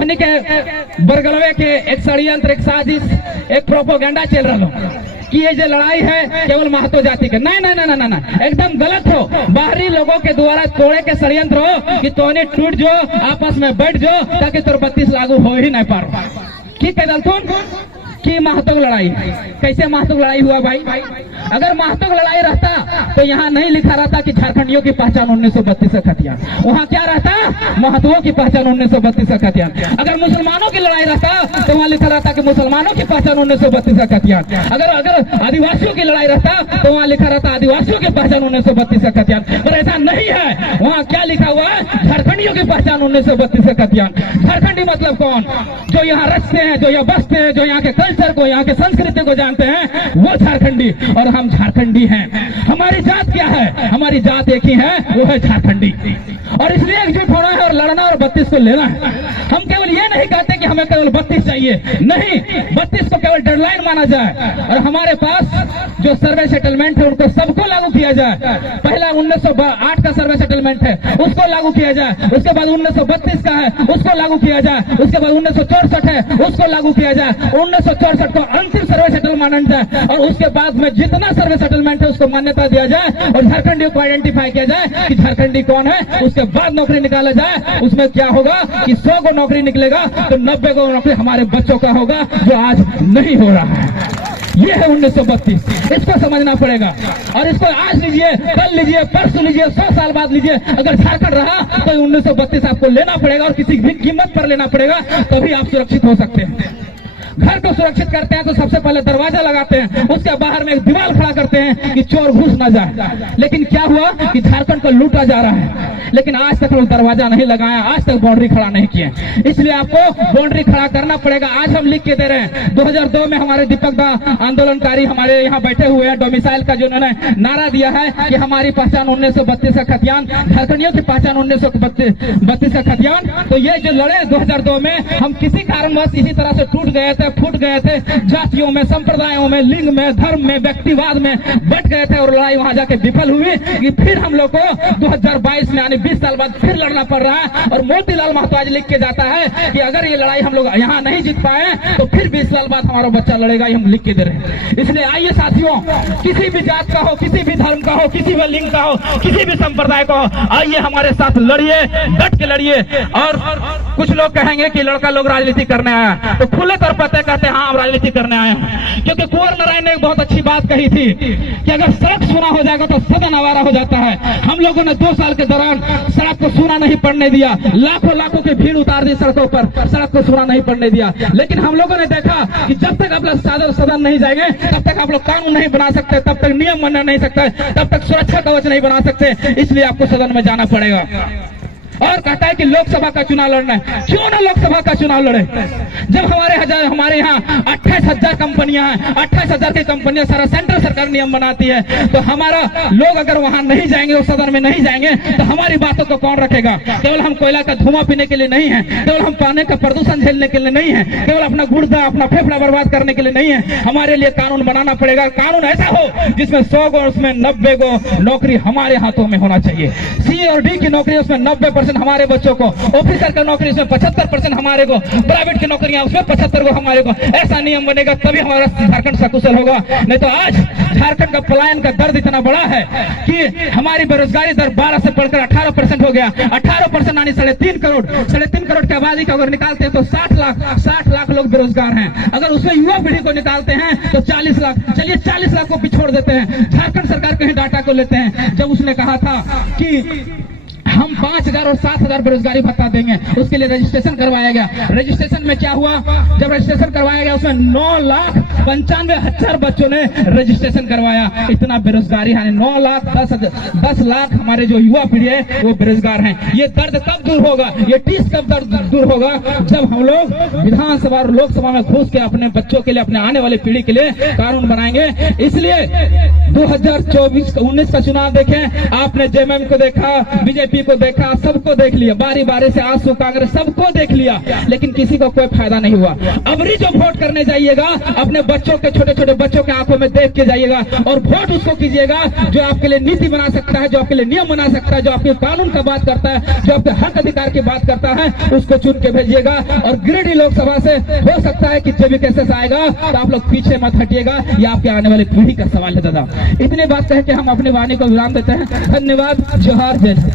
तोहनी के बरगलवे के एक षड्यंत्र, एक साजिश, एक प्रोपोगंडा चल रहा हो कि ये जो लड़ाई है केवल महतो जाति के। नहीं नहीं नहीं नहीं, एकदम गलत हो। बाहरी लोगों के द्वारा तोड़े के षड्यंत्र हो कि तोहनी टूट जो, आपस में बैठ जो, ताकि तोर 32 लागू हो ही नहीं पा रहा। की कह कि महतो की लड़ाई, कैसे महतो की लड़ाई हुआ भाई? अगर महतो की लड़ाई रहता तो यहाँ नहीं लिखा रहता कि झारखंडियों की पहचान 1932 का खतियान। वहाँ क्या रहता? महतों की पहचान 1932 का खतियान। अगर मुसलमानों की लड़ाई रहता तो वहाँ लिखा रहता कि मुसलमानों की पहचान 1932 का खतियान। अगर आदिवासियों की लड़ाई रहता तो वहाँ लिखा रहता आदिवासियों की पहचान 1932 का खतियान। पर ऐसा नहीं है। वहाँ क्या लिखा हुआ है? झारखंडियों की पहचान 1932 का खतियान। झारखंडी मतलब कौन? जो यहाँ रचते हैं, जो यहाँ बसते हैं, जो यहाँ के कल्चर को, यहाँ के संस्कृति को जानते हैं, वो झारखंडी। और हम झारखंडी हैं। हमारी जात क्या है? हमारी जात एक ही है, वो है झारखंडी। और इसलिए एकजुट होना है और लड़ना और 32 को लेना है। हम केवल ये नहीं कहते कि हमें केवल 32 चाहिए, नहीं, 32 को केवल डेडलाइन माना जाए और हमारे पास जो सर्वे सेटलमेंट है उनको सबको लागू किया जाए। पहला 1908 का सर्वे सेटलमेंट है, उसको लागू किया जाए। उसके बाद 1932 का है, उसको लागू किया जाए। उसके बाद 1964 है, उसको लागू किया जाए। 1964 को अंतिम सर्वे सेटल माना जाए और उसके बाद में जितना सर्वे सेटलमेंट है उसको मान्यता दिया जाए और झारखंडी को आइडेंटिफाई किया जाए कि झारखंडी कौन है। उसके बाद नौकरी निकाला जाए। उसमें क्या होगा कि 100 को नौकरी निकलेगा तो 90 को नौकरी हमारे बच्चों का होगा, जो आज नहीं हो रहा है। ये है 1932। इसको समझना पड़ेगा और इसको आज लीजिए, कल लीजिए, परसों लीजिए, 100 साल बाद लीजिए। अगर झारखंड रहा तो 1932 आपको लेना पड़ेगा और किसी भी कीमत पर लेना पड़ेगा, तभी आप सुरक्षित हो सकते हैं। घर को सुरक्षित करते हैं तो सबसे पहले दरवाजा लगाते हैं, उसके बाहर में एक दीवार खड़ा करते हैं कि चोर घुस ना जाए। लेकिन क्या हुआ कि झारखंड को लूटा जा रहा है, लेकिन आज तक लोग दरवाजा नहीं लगाया, आज तक बाउंड्री खड़ा नहीं किए। इसलिए आपको बाउंड्री खड़ा करना पड़ेगा। आज हम लिख के दे रहे हैं। 2002 में हमारे दीपक दा आंदोलनकारी हमारे यहाँ बैठे हुए हैं, डोमिसाइल का जो उन्होंने नारा दिया है कि हमारी पहचान 1932 का खतियान, झारखंडियों की पहचान 1932 का खतियान। तो ये जो लड़े 2002 में, हम किसी कारणवश इसी तरह से टूट गए थे, फूट गए थे, जातियों में, संप्रदायों में, लिंग में, धर्म में, व्यक्तिवाद में बट गए थे और लड़ाई वहां जाके विफल हुई कि फिर हम लोग को 2022 में यानी 20 साल बाद फिर लड़ना पड़ रहा है। और मोतीलाल महतो आज लिख के जाता है कि अगर ये लड़ाई हम लोग यहाँ नहीं जीत पाए तो फिर 20 साल बाद हमारा बच्चा लड़ेगा, ये हम लिख के दे रहे हैं। इसलिए आइए साथियों, किसी भी जात का हो, किसी भी धर्म का हो, किसी भी लिंग का हो, किसी भी संप्रदाय का हो, आइए हमारे साथ लड़िए, डट के लड़िए। और कुछ लोग कहेंगे कि लड़का लोग राजनीति करने आया, तो खुले तौर पर कहते हैं हाँ हम राजनीति करने आए हैं। क्योंकि कुंवर नारायण ने एक बहुत अच्छी बात कही थी कि अगर सड़क सूना हो जाएगा तो सदन आवारा हो जाता है। हम लोगों ने 2 साल के दौरान सड़क को सूना नहीं पड़ने दिया, लाखों लाखों की भीड़ उतार दी सड़कों पर, सड़क को सूना नहीं पड़ने दिया। लेकिन हम लोगों ने देखा कि जब तक आप लोग सदन नहीं जाएंगे तब तक आप लोग कानून नहीं बना सकते, तब तक नियम बनना नहीं सकता, तब तक सुरक्षा कवच नहीं बना सकते। इसलिए आपको सदन में जाना पड़ेगा। और कहता है कि लोकसभा का चुनाव लड़ना है। क्यों ना लोकसभा का चुनाव लड़े? जब हमारे यहाँ 28,000 कंपनियां हैं, 28,000 की कंपनियां, सारा सेंट्रल सरकार नियम बनाती है, तो हमारा लोग अगर वहां नहीं जाएंगे, उस सदन में नहीं जाएंगे, तो हमारी बातों को कौन रखेगा? केवल हम कोयला का धुआं पीने के लिए नहीं है, केवल हम पानी का प्रदूषण झेलने के लिए नहीं है, केवल अपना गुर्दा, अपना फेफड़ा बर्बाद करने के लिए नहीं है। हमारे लिए कानून बनाना पड़ेगा। कानून ऐसा हो जिसमें 100 को, उसमें 90 को नौकरी हमारे हाथों में होना चाहिए। सी और डी की नौकरी उसमें 90% हमारे बच्चों को, ऑफिसर का नौकरी उसमें 75% हमारे को, प्राइवेट की नौकरियां उसमें 75 को हमारे को। ऐसा नियम बनेगा तभी हमारा झारखंड सकुशल होगा। नहीं तो आज झारखंड का पलायन का दर्द इतना बड़ा है कि हमारी बेरोजगारी दर 12 से बढ़कर 18% हो गया। 18% यानी 3.5 करोड़ की आबादी को अगर निकालते हैं तो 60 लाख लोग बेरोजगार हैं। अगर उसमें युवा पीढ़ी को निकालते हैं तो 40 लाख। चलिए 40 लाख को भी छोड़ देते हैं। झारखंड सरकार के ही डाटा को लेते हैं। जब उसने कहा था कि हम 5,000 और 7,000 बेरोजगारी भत्ता देंगे, उसके लिए रजिस्ट्रेशन करवाया गया। रजिस्ट्रेशन में क्या हुआ? जब रजिस्ट्रेशन करवाया गया उसमें 9,95,000 बच्चों ने रजिस्ट्रेशन करवाया। इतना बेरोजगारी है, 9,10 लाख हमारे जो युवा पीढ़ी है वो बेरोजगार हैं। ये दर्द कब दूर होगा? ये टीस कब दर्द दूर होगा? जब हम लोग विधानसभा और लोकसभा में घुस के अपने बच्चों के लिए, अपने आने वाली पीढ़ी के लिए कानून बनाएंगे। इसलिए 2019 का चुनाव देखें, आपने जेएमएम को देखा, बीजेपी को देखा, सबको देख लिया, बारी बारी से आजसू कांग्रेस सबको देख लिया, लेकिन किसी को कोई फायदा नहीं हुआ। अबरी जो वोट करने जाइएगा अपने बच्चों के, छोटे छोटे बच्चों के आंखों में देख के जाइएगा और वोट उसको कीजिएगा जो आपके लिए नीति बना सकता है, जो आपके लिए नियम बना सकता है, जो आपके कानून का बात करता है, जो आपके हक अधिकार की बात करता है, उसको चुन के भेजिएगा। और गिरिडीह लोकसभा से हो सकता है कि जेबी केसेस आएगा तो आप लोग पीछे मत हटिएगा, ये आपके आने वाली पीढ़ी का सवाल है दादा। इतनी बात कह के हम अपनी वाणी को विराम देते हैं। धन्यवाद। जोहार, जय हिंद।